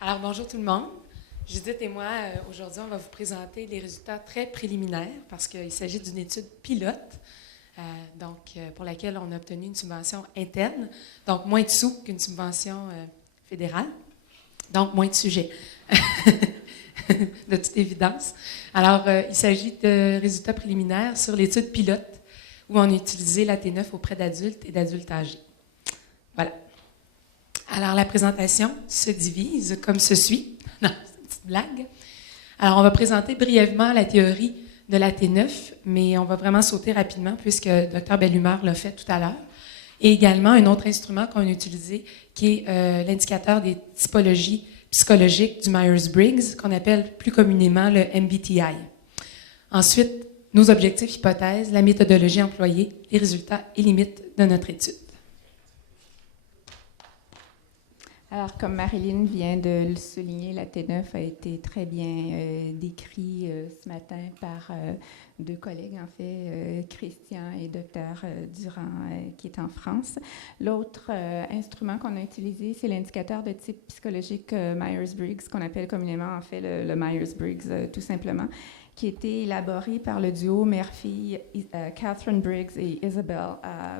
Alors, bonjour tout le monde. Judith et moi, aujourd'hui, on va vous présenter les résultats très préliminaires parce qu'il s'agit d'une étude pilote, pour laquelle on a obtenu une subvention interne, donc moins de sous qu'une subvention fédérale, donc moins de sujets, de toute évidence. Alors, il s'agit de résultats préliminaires sur l'étude pilote où on a utilisé la T9 auprès d'adultes et d'adultes âgés. Voilà. Alors, la présentation se divise comme ceci. Non, c'est une petite blague. Alors, on va présenter brièvement la théorie de la T9, mais on va vraiment sauter rapidement puisque Dr. Bellumeur l'a fait tout à l'heure. Et également, un autre instrument qu'on a utilisé qui est l'indicateur des typologies psychologiques du Myers-Briggs, qu'on appelle plus communément le MBTI. Ensuite, nos objectifs, hypothèses, la méthodologie employée, les résultats et limites de notre étude. Alors, comme Marilyn vient de le souligner, la T9 a été très bien décrit ce matin par deux collègues, en fait, Christian et Dr. Durand, qui est en France. L'autre instrument qu'on a utilisé, c'est l'indicateur de type psychologique Myers-Briggs, qu'on appelle communément, en fait, le Myers-Briggs, tout simplement, qui a été élaboré par le duo mère-fille Catherine Briggs et Isabel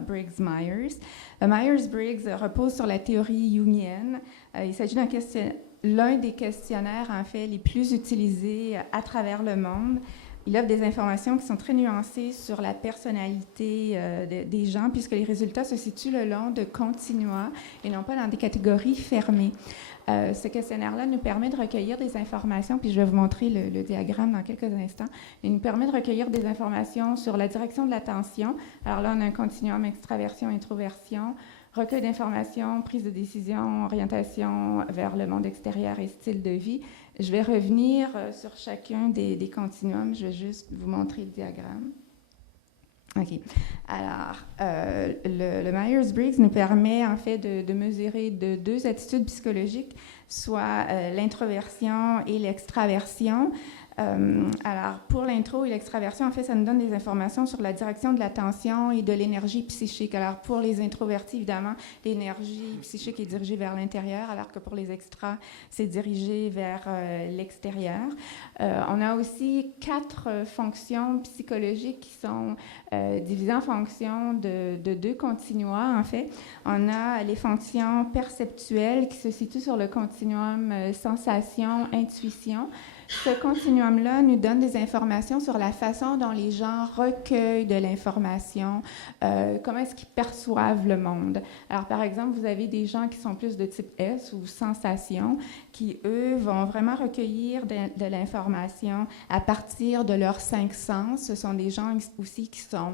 Briggs-Myers. Myers-Briggs repose sur la théorie jungienne. Il s'agit l'un des questionnaires, en fait, les plus utilisés à travers le monde. Il offre des informations qui sont très nuancées sur la personnalité des gens, puisque les résultats se situent le long de continua et non pas dans des catégories fermées. Ce questionnaire-là nous permet de recueillir des informations, puis je vais vous montrer le diagramme dans quelques instants. Il nous permet de recueillir des informations sur la direction de l'attention. Alors là, on a un continuum extraversion-introversion, recueil d'informations, prise de décision, orientation vers le monde extérieur et style de vie. Je vais revenir sur chacun des continuums. Je vais juste vous montrer le diagramme. OK. Alors, le Myers-Briggs nous permet en fait de mesurer deux attitudes psychologiques, soit l'introversion et l'extraversion. Alors, pour l'intro et l'extraversion, en fait, ça nous donne des informations sur la direction de l'attention et de l'énergie psychique. Alors, pour les introvertis, évidemment, l'énergie psychique est dirigée vers l'intérieur, alors que pour les extras, c'est dirigé vers l'extérieur. On a aussi 4 fonctions psychologiques qui sont divisées en fonction de 2 continua, en fait. On a les fonctions perceptuelles qui se situent sur le continuum sensation-intuition. Ce continuum-là nous donne des informations sur la façon dont les gens recueillent de l'information, comment est-ce qu'ils perçoivent le monde. Alors, par exemple, vous avez des gens qui sont plus de type S ou sensation, qui, eux, vont vraiment recueillir de l'information à partir de leurs 5 sens. Ce sont des gens aussi qui sont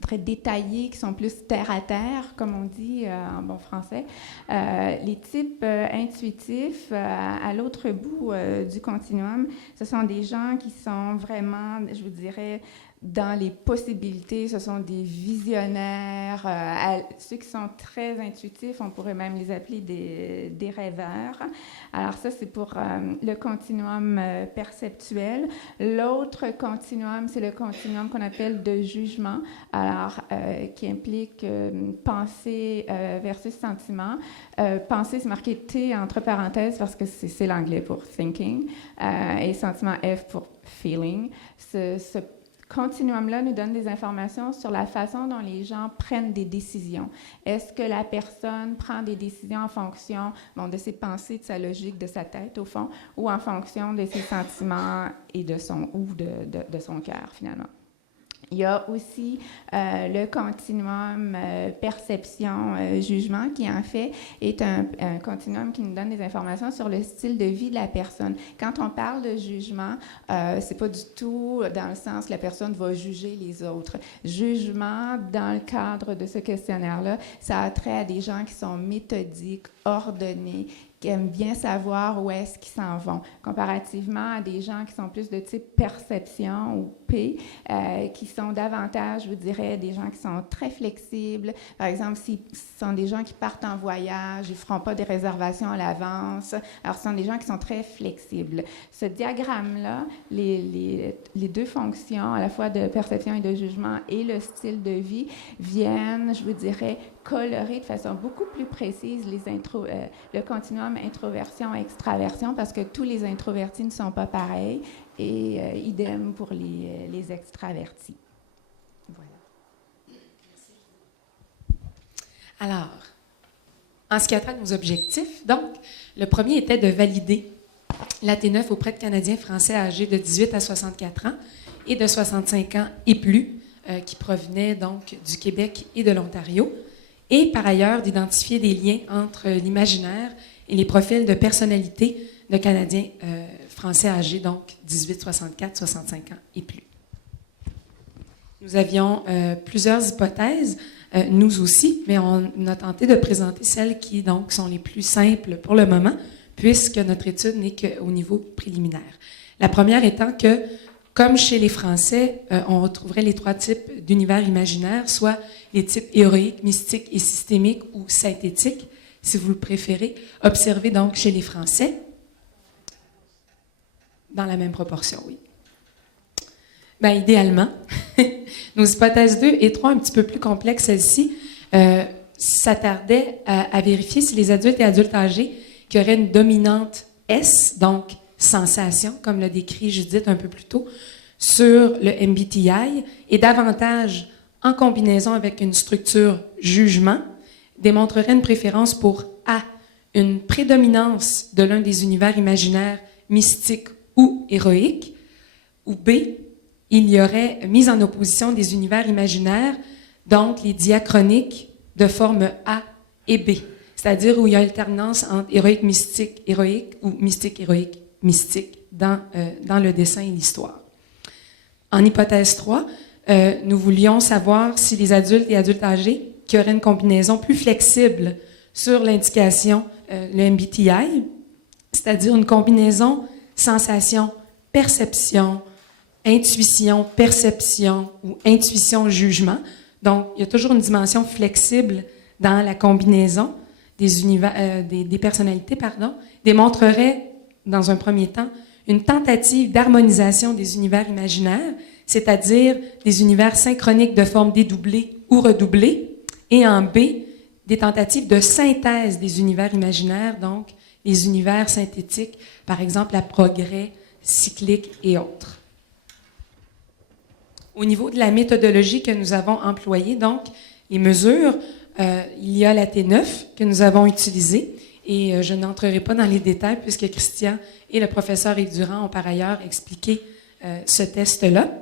très détaillés, qui sont plus terre-à-terre, comme on dit en bon français. Les types intuitifs, à l'autre bout du continuum, ce sont des gens qui sont vraiment, je vous dirais, dans les possibilités, ce sont des visionnaires. Ceux qui sont très intuitifs, on pourrait même les appeler des rêveurs. Alors ça, c'est pour le continuum perceptuel. L'autre continuum, c'est le continuum qu'on appelle de jugement, alors qui implique pensée versus sentiment. Pensée, c'est marqué T entre parenthèses parce que c'est l'anglais pour thinking, et sentiment F pour feeling. Ce continuum-là nous donne des informations sur la façon dont les gens prennent des décisions. Est-ce que la personne prend des décisions en fonction de ses pensées, de sa logique, de sa tête, au fond, ou en fonction de ses sentiments et de son cœur, finalement? Il y a aussi le continuum perception-jugement qui, en fait, est un continuum qui nous donne des informations sur le style de vie de la personne. Quand on parle de jugement, c'est pas du tout dans le sens que la personne va juger les autres. Jugement, dans le cadre de ce questionnaire-là, ça a trait à des gens qui sont méthodiques, ordonnés, qui aiment bien savoir où est-ce qu'ils s'en vont, comparativement à des gens qui sont plus de type perception ou P, qui sont davantage, je vous dirais, des gens qui sont très flexibles. Par exemple, si ce sont des gens qui partent en voyage, ils ne feront pas des réservations à l'avance. Alors, ce sont des gens qui sont très flexibles. Ce diagramme-là, les 2 fonctions, à la fois de perception et de jugement, et le style de vie, viennent, je vous dirais, colorer de façon beaucoup plus précise le continuum introversion-extraversion parce que tous les introvertis ne sont pas pareils et idem pour les extravertis. Voilà. Alors, en ce qui a trait à nos objectifs, donc, le premier était de valider la T9 auprès de Canadiens français âgés de 18 à 64 ans et de 65 ans et plus, qui provenaient donc du Québec et de l'Ontario, et par ailleurs d'identifier des liens entre l'imaginaire et les profils de personnalité de Canadiens français âgés, donc 18, 64, 65 ans et plus. Nous avions plusieurs hypothèses, nous aussi, mais on a tenté de présenter celles qui donc sont les plus simples pour le moment, puisque notre étude n'est qu'au niveau préliminaire. La première étant que, comme chez les Français, on retrouverait les 3 types d'univers imaginaires, soit les types héroïques, mystiques et systémiques ou synthétiques, si vous le préférez, observés donc chez les Français, dans la même proportion, oui. Bien, idéalement, nos hypothèses 2 et 3, un petit peu plus complexes, celles-ci, s'attardaient à vérifier si les adultes et adultes âgés qui auraient une dominante S, donc sensation, comme l'a décrit Judith un peu plus tôt, sur le MBTI, et davantage en combinaison avec une structure jugement, démontrerait une préférence pour A, une prédominance de l'un des univers imaginaires mystiques ou héroïques, ou B, il y aurait mise en opposition des univers imaginaires, donc les diachroniques de forme A et B, c'est-à-dire où il y a alternance entre héroïque, mystique, héroïque ou mystique, héroïque, mystique dans le dessin et l'histoire. En hypothèse 3, nous voulions savoir si les adultes et adultes âgés qui auraient une combinaison plus flexible sur l'indication, le MBTI, c'est-à-dire une combinaison sensation, perception, intuition, perception ou intuition-jugement. Donc, il y a toujours une dimension flexible dans la combinaison des univers, des personnalités, démontrerait, dans un premier temps, une tentative d'harmonisation des univers imaginaires, c'est-à-dire des univers synchroniques de forme dédoublée ou redoublée, et en B, des tentatives de synthèse des univers imaginaires, donc les univers synthétiques, par exemple à progrès, cyclique et autres. Au niveau de la méthodologie que nous avons employée, donc, les mesures, il y a la T9 que nous avons utilisée, et je n'entrerai pas dans les détails puisque Christian et le professeur Yves Durand ont par ailleurs expliqué ce test-là.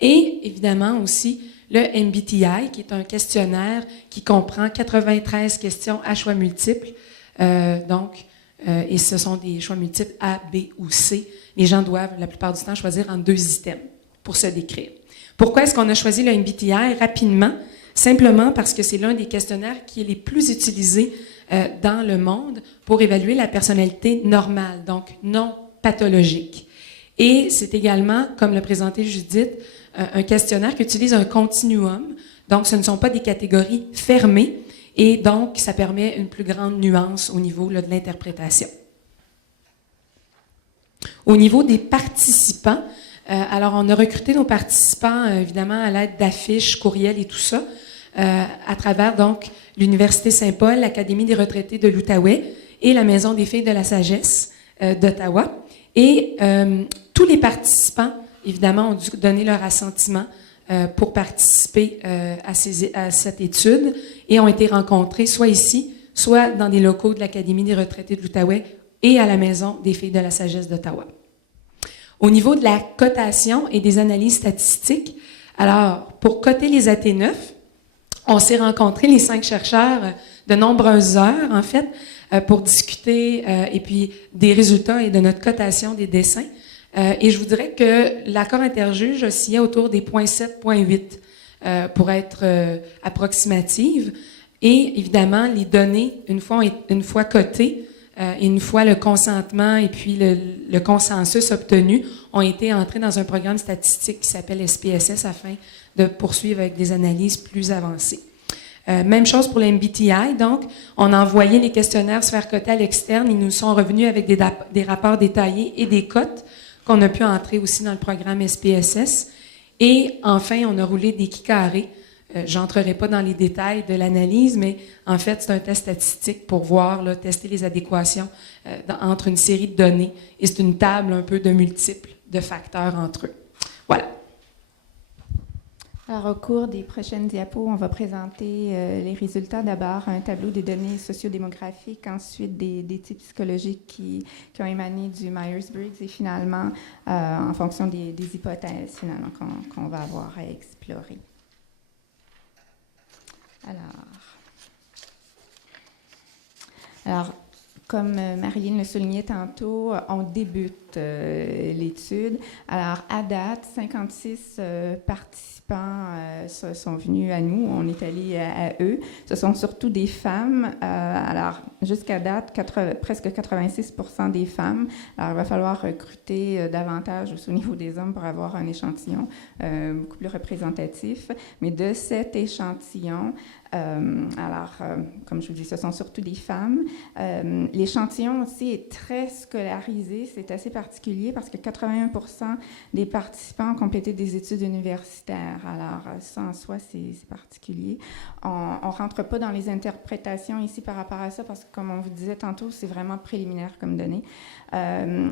Et évidemment aussi le MBTI, qui est un questionnaire qui comprend 93 questions à choix multiples, et ce sont des choix multiples A, B ou C. Les gens doivent, la plupart du temps, choisir en 2 items pour se décrire. Pourquoi est-ce qu'on a choisi le MBTI rapidement? Simplement parce que c'est l'un des questionnaires qui est les plus utilisés dans le monde pour évaluer la personnalité normale, donc non pathologique. Et c'est également, comme l'a présenté Judith, un questionnaire qui utilise un continuum, donc ce ne sont pas des catégories fermées, et donc ça permet une plus grande nuance au niveau là, de l'interprétation. Au niveau des participants, alors on a recruté nos participants évidemment à l'aide d'affiches, courriels et tout ça, à travers donc l'Université Saint-Paul, l'Académie des retraités de l'Outaouais et la Maison des filles de la sagesse d'Ottawa. Et tous les participants, évidemment, ont dû donner leur assentiment pour participer à cette étude et ont été rencontrés soit ici, soit dans des locaux de l'Académie des retraités de l'Outaouais et à la Maison des filles de la sagesse d'Ottawa. Au niveau de la cotation et des analyses statistiques, alors, pour coter les AT9, on s'est rencontrés, les 5 chercheurs, de nombreuses heures, en fait, pour discuter et puis des résultats et de notre cotation des dessins. Et je vous dirais que l'accord interjuge oscillait autour des 0.7, 0.8 pour être approximative. Et évidemment, les données, une fois cotées, et une fois le consentement et puis le consensus obtenu, ont été entrés dans un programme statistique qui s'appelle SPSS afin de poursuivre avec des analyses plus avancées. Même chose pour le MBTI, donc, on a envoyé les questionnaires se faire coter à l'externe. Ils nous sont revenus avec des rapports détaillés et des cotes qu'on a pu entrer aussi dans le programme SPSS. Et enfin, on a roulé des carrés Je n'entrerai pas dans les détails de l'analyse, mais en fait, c'est un test statistique pour voir, là, tester les adéquations entre une série de données. Et c'est une table un peu de multiples de facteurs entre eux. Voilà. Alors, au cours des prochaines diapos, on va présenter les résultats. D'abord, un tableau des données sociodémographiques, ensuite des types psychologiques qui ont émané du Myers-Briggs et finalement, en fonction des hypothèses finalement qu'on va avoir à explorer. Alors, comme Marilyn le soulignait tantôt, on débute l'étude. Alors, à date, 56 participants sont venus à nous. On est allé à eux. Ce sont surtout des femmes. Alors, jusqu'à date, presque 86% des femmes. Alors, il va falloir recruter davantage aussi au niveau des hommes pour avoir un échantillon beaucoup plus représentatif. Mais de cet échantillon, comme je vous dis, ce sont surtout des femmes. L'échantillon aussi est très scolarisé. C'est assez particulier parce que 81% des participants ont complété des études universitaires. Alors, ça en soi, c'est particulier. On ne rentre pas dans les interprétations ici par rapport à ça parce que, comme on vous disait tantôt, c'est vraiment préliminaire comme données.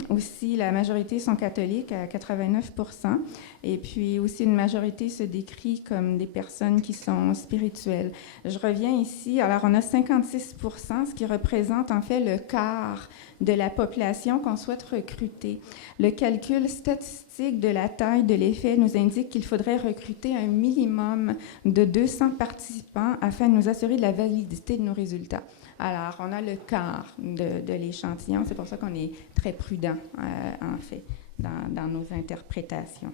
Aussi, la majorité sont catholiques à 89%. Et puis aussi, une majorité se décrit comme des personnes qui sont spirituelles. Je reviens ici. Alors, on a 56%, ce qui représente en fait le quart de la population qu'on souhaite recruter. Le calcul statistique de la taille de l'effet nous indique qu'il faudrait recruter un minimum de 200 participants afin de nous assurer de la validité de nos résultats. Alors, on a le quart de l'échantillon. C'est pour ça qu'on est très prudent, en fait, dans nos interprétations.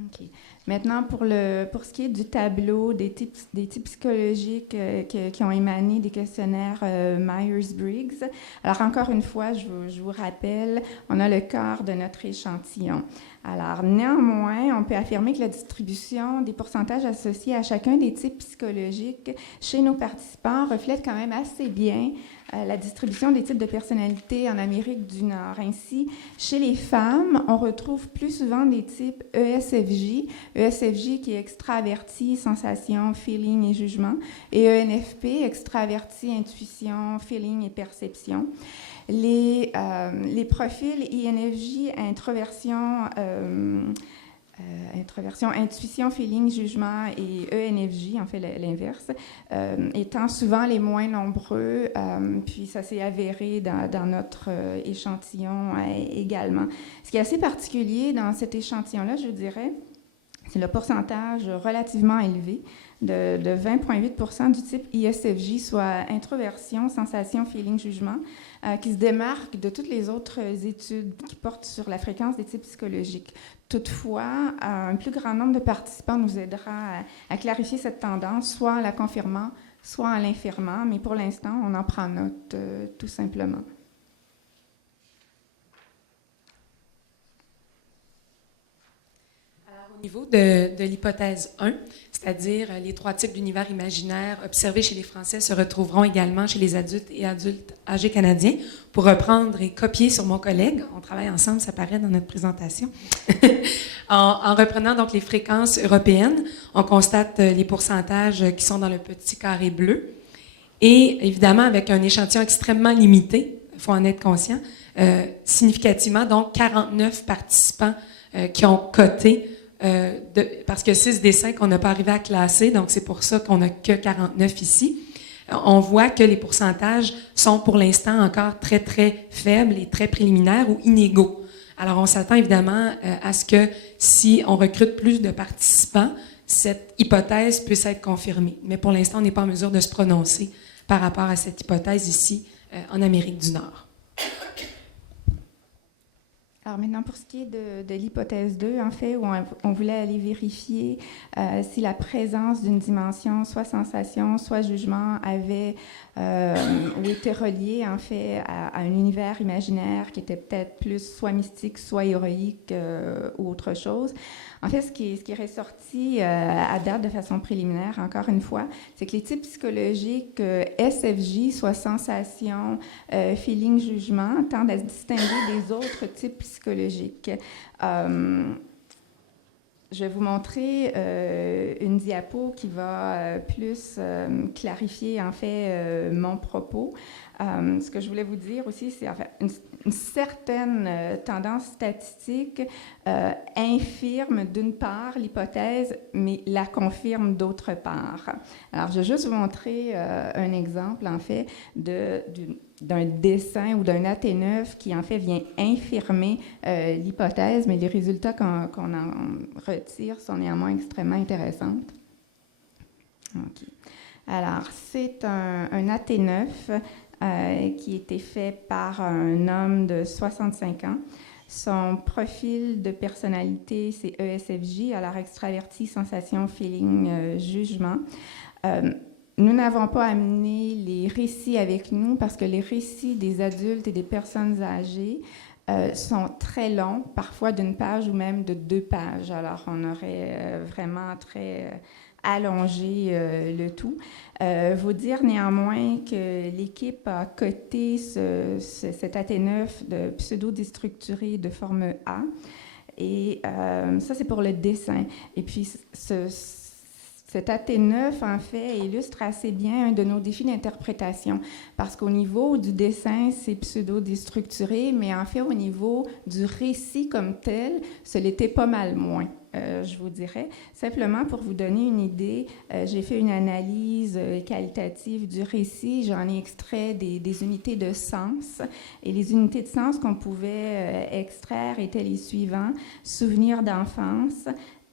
OK. Maintenant, pour ce qui est du tableau des types psychologiques qui ont émané des questionnaires Myers-Briggs, alors encore une fois, je vous rappelle, on a le quart de notre échantillon. Alors, néanmoins, on peut affirmer que la distribution des pourcentages associés à chacun des types psychologiques chez nos participants reflète quand même assez bien la distribution des types de personnalités en Amérique du Nord. Ainsi, chez les femmes, on retrouve plus souvent des types ESFJ qui est extraverti, sensation, feeling et jugement, et ENFP, extraverti, intuition, feeling et perception. Les profils INFJ, introversion, intuition, feeling, jugement et ENFJ, en fait l'inverse, étant souvent les moins nombreux, puis ça s'est avéré dans notre échantillon également. Ce qui est assez particulier dans cet échantillon-là, je dirais, c'est le pourcentage relativement élevé de 20,8% du type ISFJ, soit introversion, sensation, feeling, jugement, qui se démarque de toutes les autres études qui portent sur la fréquence des types psychologiques. Toutefois, un plus grand nombre de participants nous aidera à clarifier cette tendance, soit en la confirmant, soit en l'infirmant, mais pour l'instant, on en prend note tout simplement. Au niveau de l'hypothèse 1, c'est-à-dire les 3 types d'univers imaginaires observés chez les Français se retrouveront également chez les adultes et adultes âgés canadiens. Pour reprendre et copier sur mon collègue, on travaille ensemble, ça paraît dans notre présentation. en reprenant donc les fréquences européennes, on constate les pourcentages qui sont dans le petit carré bleu. Et évidemment, avec un échantillon extrêmement limité, il faut en être conscient, significativement, donc 49 participants qui ont coté. Parce que 6 des 5, on n'a pas arrivé à classer, donc c'est pour ça qu'on n'a que 49 ici. On voit que les pourcentages sont pour l'instant encore très, très faibles et très préliminaires ou inégaux. Alors, on s'attend évidemment à ce que si on recrute plus de participants, cette hypothèse puisse être confirmée. Mais pour l'instant, on n'est pas en mesure de se prononcer par rapport à cette hypothèse ici en Amérique du Nord. Alors maintenant, pour ce qui est de l'hypothèse 2, en fait, où on voulait aller vérifier si la présence d'une dimension, soit sensation, soit jugement, avait ou était reliée, en fait, à un univers imaginaire qui était peut-être plus soit mystique, soit héroïque ou autre chose. En fait, ce qui est ressorti à date de façon préliminaire, encore une fois, c'est que les types psychologiques SFJ, soit sensation, feeling, jugement, tendent à se distinguer des autres types psychologiques. je vais vous montrer une diapo qui va plus clarifier en fait mon propos. Ce que je voulais vous dire aussi, c'est en fait une certaine tendance statistique infirme d'une part l'hypothèse, mais la confirme d'autre part. Alors, je vais juste vous montrer un exemple en fait d'un dessin ou d'un AT9 qui, en fait, vient infirmer l'hypothèse, mais les résultats qu'on en retire sont néanmoins extrêmement intéressants. OK. Alors, c'est un AT9 qui a été fait par un homme de 65 ans. Son profil de personnalité, c'est ESFJ, alors extraverti, sensation, feeling, jugement. Nous n'avons pas amené les récits avec nous parce que les récits des adultes et des personnes âgées sont très longs, parfois d'une page ou même de 2 pages. Alors, on aurait vraiment très allongé le tout. Vous dire néanmoins que l'équipe a coté cet AT9 de pseudo-déstructuré de forme A. Et ça, c'est pour le dessin. Et puis, cet AT9, en fait, illustre assez bien un de nos défis d'interprétation, parce qu'au niveau du dessin, c'est pseudo-déstructuré, mais en fait, au niveau du récit comme tel, ce l'était pas mal moins, je vous dirais. Simplement, pour vous donner une idée, j'ai fait une analyse qualitative du récit, j'en ai extrait des unités de sens, et les unités de sens qu'on pouvait extraire étaient les suivants: souvenirs d'enfance,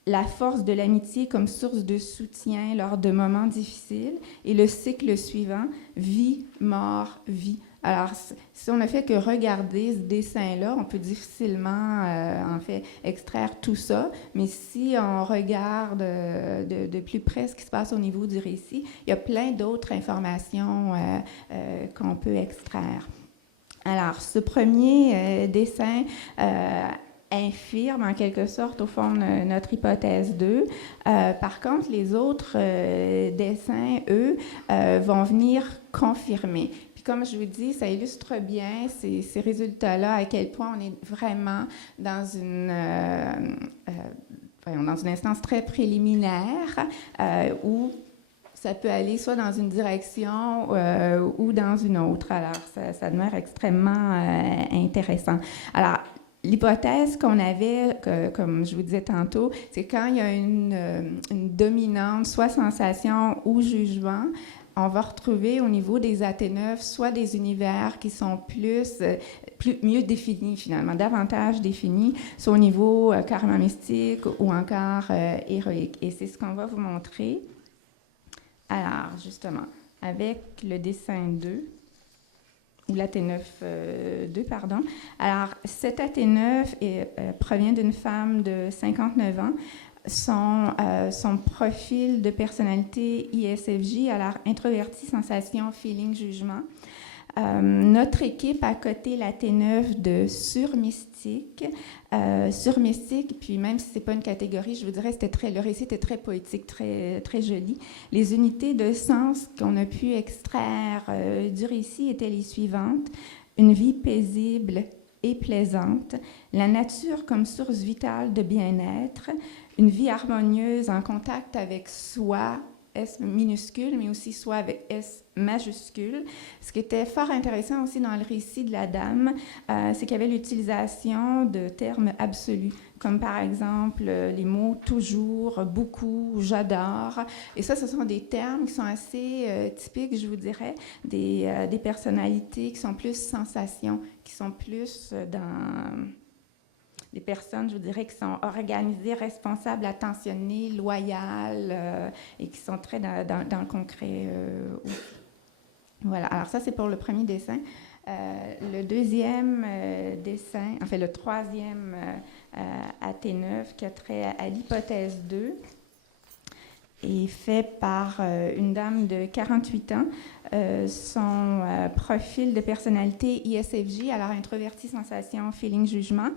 la force de l'amitié comme source de soutien lors de moments difficiles, et le cycle suivant, vie, mort, vie. Alors, si on ne fait que regarder ce dessin-là, on peut difficilement, en fait, extraire tout ça, mais si on regarde de plus près ce qui se passe au niveau du récit, il y a plein d'autres informations qu'on peut extraire. Alors, ce premier dessin infirme en quelque sorte au fond notre hypothèse 2. Par contre, les autres dessins, eux, vont venir confirmer. Puis comme je vous dis, ça illustre bien ces résultats-là, à quel point on est vraiment dans une instance très préliminaire où ça peut aller soit dans une direction ou dans une autre. Alors, ça demeure extrêmement intéressant. Alors, l'hypothèse qu'on avait, comme je vous disais tantôt, c'est quand il y a une dominante, soit sensation ou jugement, on va retrouver au niveau des AT9 soit des univers qui sont mieux définis finalement, davantage définis, soit au niveau carrément mystique ou encore héroïque. Et c'est ce qu'on va vous montrer. Alors, justement, avec le dessin 2, ou l'AT9 2, pardon. Alors, cet AT9 provient d'une femme de 59 ans. Son profil de personnalité ISFJ, alors introverti, sensation, feeling, jugement. Notre équipe a coté l'AT9 de surmystique. Surmystique, puis même si ce n'est pas une catégorie, je vous dirais, le récit était très poétique, très, très joli. Les unités de sens qu'on a pu extraire du récit étaient les suivantes: une vie paisible et plaisante, la nature comme source vitale de bien-être, une vie harmonieuse en contact avec soi, S minuscule, mais aussi soi avec S majuscule. Ce qui était fort intéressant aussi dans le récit de la dame, c'est qu'il y avait l'utilisation de termes absolus, comme par exemple les mots « toujours »,« beaucoup »,« j'adore ». Et ça, ce sont des termes qui sont assez typiques, je vous dirais, des personnalités qui sont plus sensations, qui sont plus dans des personnes, je vous dirais, qui sont organisées, responsables, attentionnées, loyales et qui sont très dans le concret aussi. Voilà, alors ça, c'est pour le premier dessin. Le deuxième dessin, enfin le troisième AT9 qui a trait à l'hypothèse 2 est fait par une dame de 48 ans. Son profil de personnalité ISFJ, alors introverti, sensation, feeling, jugement.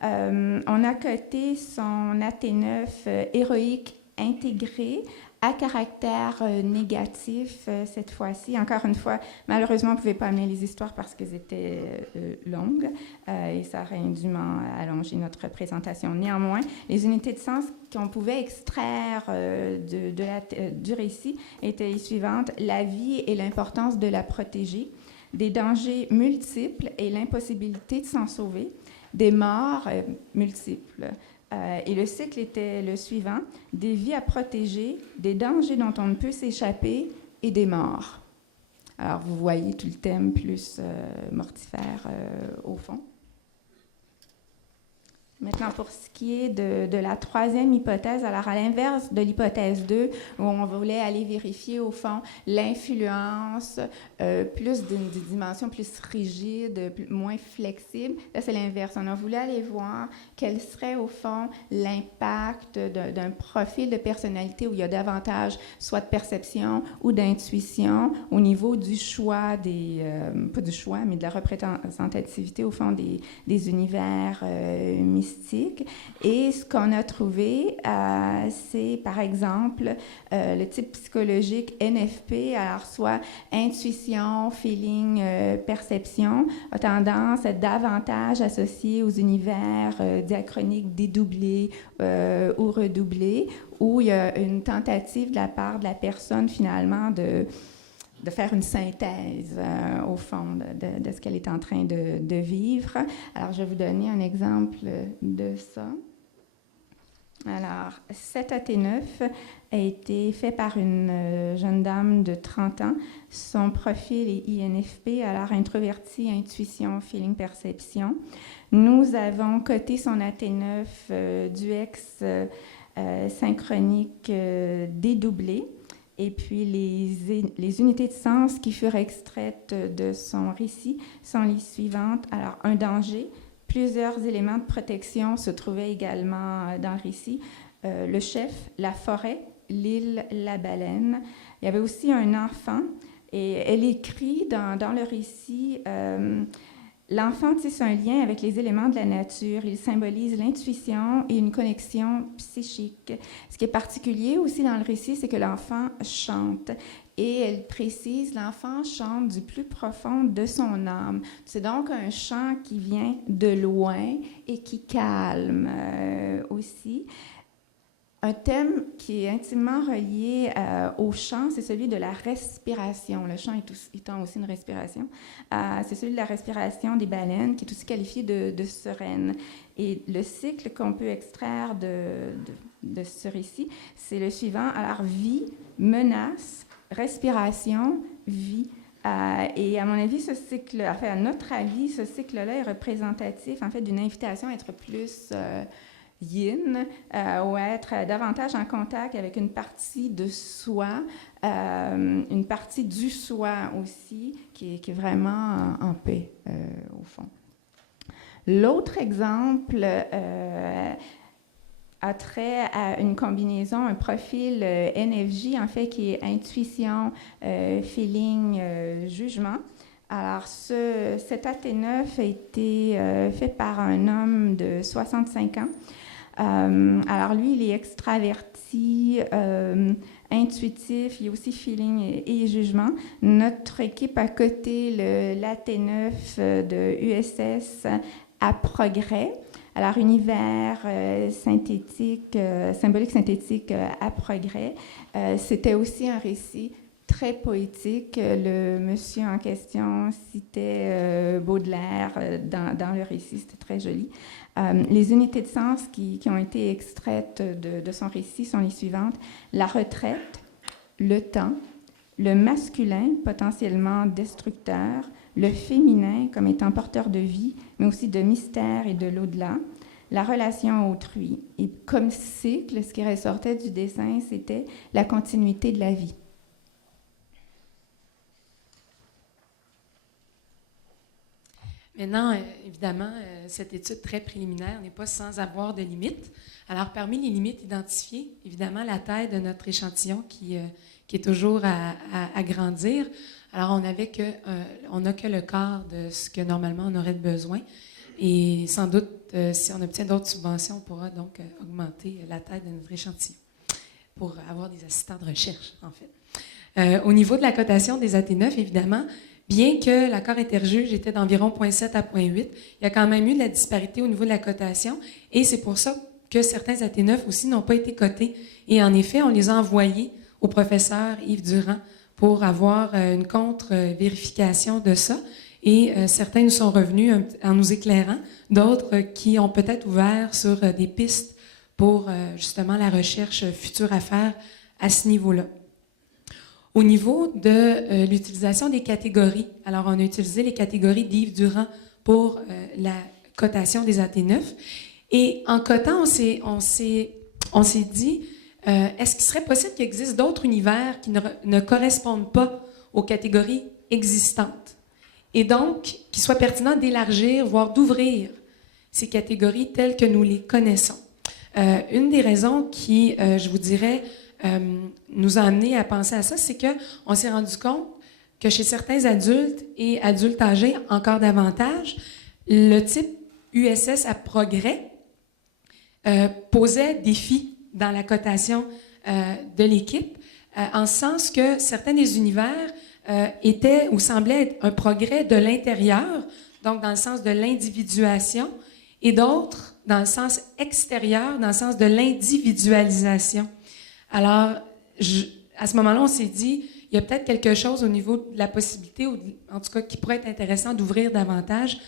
On a coté son AT9 héroïque intégré à caractère négatif cette fois-ci. Encore une fois, malheureusement, on ne pouvait pas amener les histoires parce qu'elles étaient longues et ça aurait indûment allongé notre présentation. Néanmoins, les unités de sens qu'on pouvait extraire du récit étaient les suivantes: la vie et l'importance de la protéger, des dangers multiples et l'impossibilité de s'en sauver, des morts multiples. Et le cycle était le suivant: des vies à protéger, des dangers dont on ne peut s'échapper et des morts. Alors, vous voyez tout le thème plus mortifère au fond. Maintenant, pour ce qui est de la troisième hypothèse, alors à l'inverse de l'hypothèse 2, où on voulait aller vérifier, au fond, l'influence plus d'une dimension plus rigide, moins flexible, là, c'est l'inverse. On a voulu aller voir quel serait, au fond, l'impact d'un profil de personnalité où il y a davantage soit de perception ou d'intuition au niveau du choix pas du choix, mais de la représentativité, au fond, des univers mystiques. Et ce qu'on a trouvé, c'est par exemple le type psychologique NFP, alors soit intuition, feeling, perception, a tendance à être davantage associé aux univers diachroniques dédoublés ou redoublés, où il y a une tentative de la part de la personne finalement de faire une synthèse, au fond, de ce qu'elle est en train de vivre. Alors, je vais vous donner un exemple de ça. Alors, 7AT9 a été fait par une jeune dame de 30 ans. Son profil est INFP, alors introverti, intuition, feeling, perception. Nous avons coté son AT9 du ex synchronique dédoublé. Et puis, les unités de sens qui furent extraites de son récit sont les suivantes. Alors, un danger. Plusieurs éléments de protection se trouvaient également dans le récit. Le chef, la forêt, l'île, la baleine. Il y avait aussi un enfant. Et elle écrit dans le récit... L'enfant tisse un lien avec les éléments de la nature. Il symbolise l'intuition et une connexion psychique. Ce qui est particulier aussi dans le récit, c'est que l'enfant chante. Et elle précise, l'enfant chante du plus profond de son âme. C'est donc un chant qui vient de loin et qui calme aussi. Un thème qui est intimement relié au chant, c'est celui de la respiration. Le chant étant aussi une respiration. C'est celui de la respiration des baleines, qui est aussi qualifié de sereine. Et le cycle qu'on peut extraire de ce récit, c'est le suivant. Alors, vie, menace, respiration, vie. Et à mon avis, ce cycle, enfin, à notre avis, ce cycle-là est représentatif, en fait, d'une invitation à être plus... yin, ou être davantage en contact avec une partie de soi, une partie du soi aussi, qui est vraiment en paix, au fond. L'autre exemple a trait à une combinaison, un profil NFJ, en fait, qui est intuition, feeling, jugement. Alors, cet AT9 a été fait par un homme de 65 ans. Alors, lui, il est extraverti, intuitif, il y a aussi feeling et jugement. Notre équipe a coté l'AT9 de USS à progrès. Alors, univers synthétique, symbolique synthétique à progrès. C'était aussi un récit très poétique. Le monsieur en question citait Baudelaire dans le récit, c'était très joli. Les unités de sens qui ont été extraites de son récit sont les suivantes. La retraite, le temps, le masculin potentiellement destructeur, le féminin comme étant porteur de vie, mais aussi de mystère et de l'au-delà, la relation à autrui. Et comme cycle, ce qui ressortait du dessin, c'était la continuité de la vie. Maintenant, évidemment, cette étude très préliminaire n'est pas sans avoir de limites. Alors, parmi les limites identifiées, évidemment, la taille de notre échantillon qui est toujours à grandir. Alors, on n'a que le quart de ce que normalement on aurait besoin. Et sans doute, si on obtient d'autres subventions, on pourra donc augmenter la taille de notre échantillon. pour avoir des assistants de recherche, en fait. Au niveau de la cotation des AT9, évidemment, bien que l'accord interjuge était d'environ 0,7 à 0,8, il y a quand même eu de la disparité au niveau de la cotation, et c'est pour ça que certains AT9 aussi n'ont pas été cotés. Et en effet, on les a envoyés au professeur Yves Durand pour avoir une contre-vérification de ça. Et certains nous sont revenus en nous éclairant, d'autres qui ont peut-être ouvert sur des pistes pour justement la recherche future à faire à ce niveau-là. Au niveau de l'utilisation des catégories, alors on a utilisé les catégories d'Yves Durand pour la cotation des AT9. Et en cotant, on s'est dit, est-ce qu'il serait possible qu'il existe d'autres univers qui ne correspondent pas aux catégories existantes? Et donc, qu'il soit pertinent d'élargir, voire d'ouvrir ces catégories telles que nous les connaissons. Une des raisons qui, je vous dirais, nous a amené à penser à ça, c'est qu'on s'est rendu compte que chez certains adultes et adultes âgés, encore davantage, le type USS à progrès posait défi dans la cotation de l'équipe, en ce sens que certains des univers étaient ou semblaient être un progrès de l'intérieur, donc dans le sens de l'individuation, et d'autres dans le sens extérieur, dans le sens de l'individualisation. Alors, à ce moment-là, on s'est dit, il y a peut-être quelque chose au niveau de la possibilité, ou en tout cas qui pourrait être intéressant d'ouvrir davantage,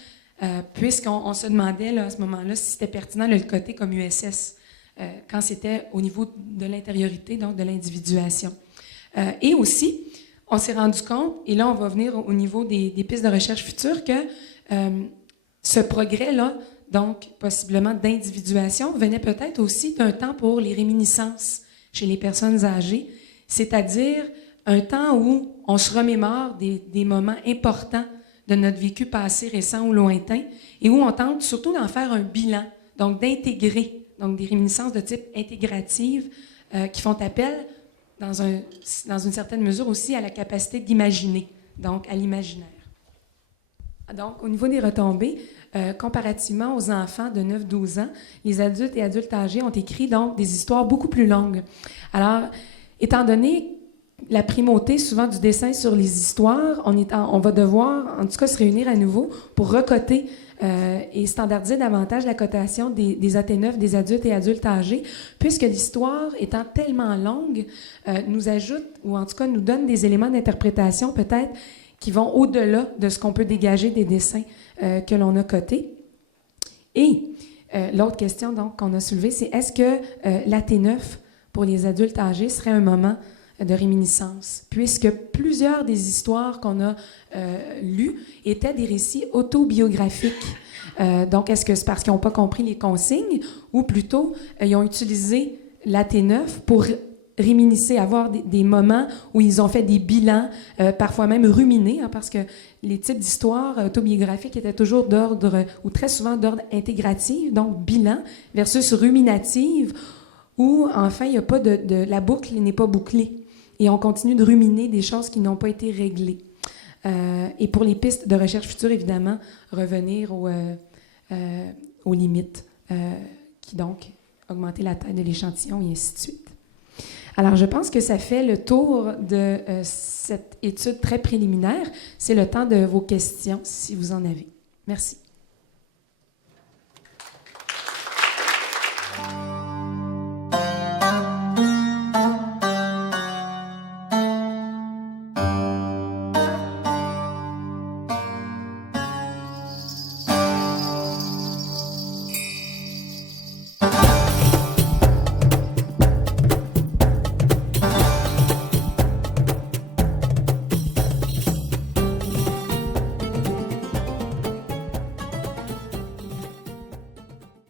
puisqu'on se demandait là, à ce moment-là si c'était pertinent de le coter comme USS, quand c'était au niveau de l'intériorité, donc de l'individuation. Et aussi, on s'est rendu compte, et là on va venir au niveau des pistes de recherche futures, que ce progrès-là, donc possiblement d'individuation, venait peut-être aussi d'un temps pour les réminiscences chez les personnes âgées, c'est-à-dire un temps où on se remémore des moments importants de notre vécu passé, récent ou lointain, et où on tente surtout d'en faire un bilan, donc d'intégrer, donc des réminiscences de type intégrative qui font appel, dans une certaine mesure aussi, à la capacité d'imaginer, donc à l'imaginaire. Donc, au niveau des retombées, comparativement aux enfants de 9-12 ans, les adultes et adultes âgés ont écrit donc des histoires beaucoup plus longues. Alors, étant donné la primauté souvent du dessin sur les histoires, on va devoir, en tout cas, se réunir à nouveau pour recoter et standardiser davantage la cotation des AT9 des adultes et adultes âgés, puisque l'histoire, étant tellement longue, nous ajoute, ou en tout cas nous donne des éléments d'interprétation peut-être qui vont au-delà de ce qu'on peut dégager des dessins que l'on a cotés. Et l'autre question donc qu'on a soulevée, c'est est-ce que l'AT9 pour les adultes âgés serait un moment de réminiscence, puisque plusieurs des histoires qu'on a lues étaient des récits autobiographiques. Donc, est-ce que c'est parce qu'ils n'ont pas compris les consignes, ou plutôt, ils ont utilisé l'AT9 pour réminiscer, avoir des moments où ils ont fait des bilans, parfois même ruminés, hein, parce que les types d'histoires autobiographiques étaient toujours d'ordre, ou très souvent d'ordre intégratif, donc bilan, versus ruminative, où, enfin, il y a pas la boucle n'est pas bouclée. Et on continue de ruminer des choses qui n'ont pas été réglées. Et pour les pistes de recherche future, évidemment, revenir aux limites, qui donc augmenter la taille de l'échantillon et ainsi de suite. Alors, je pense que ça fait le tour de cette étude très préliminaire. C'est le temps de vos questions, si vous en avez. Merci.